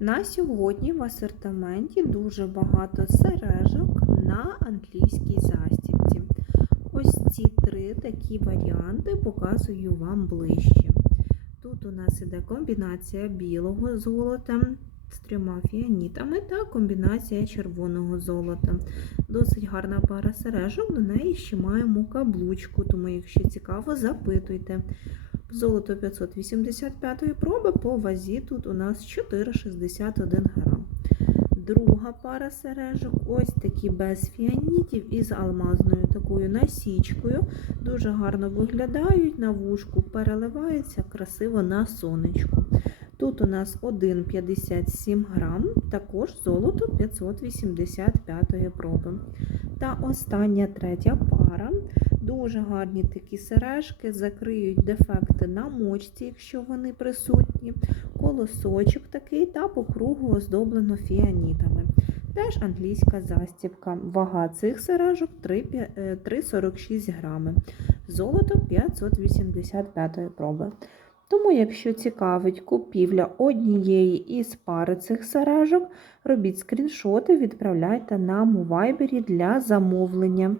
На сьогодні в асортименті дуже багато сережок на англійській застібці. Ось ці три такі варіанти показую вам ближче. Тут у нас іде комбінація білого золота з трьома фіанітами та комбінація червоного золота. Досить гарна пара сережок, до неї ще маємо каблучку, тому, якщо цікаво, запитуйте. Золото 585 проби по вазі тут у нас 4,61 грам. Друга пара сережок, ось такі без фіанітів із алмазною такою насічкою. Дуже гарно виглядають на вушку, переливаються красиво на сонечку. Тут у нас 1,57 грам, також золото 585 проби. Та остання третя пара. Дуже гарні такі сережки, закриють дефекти на мочці, якщо вони присутні. Колосочок такий та по кругу оздоблено фіанітами. Теж англійська застібка. Вага цих сережок 3 е, 3,46 грами. Золото 585 проби. Тому, якщо цікавить купівля однієї із пари цих сережок, робіть скріншоти, відправляйте нам у вайбері для замовлення.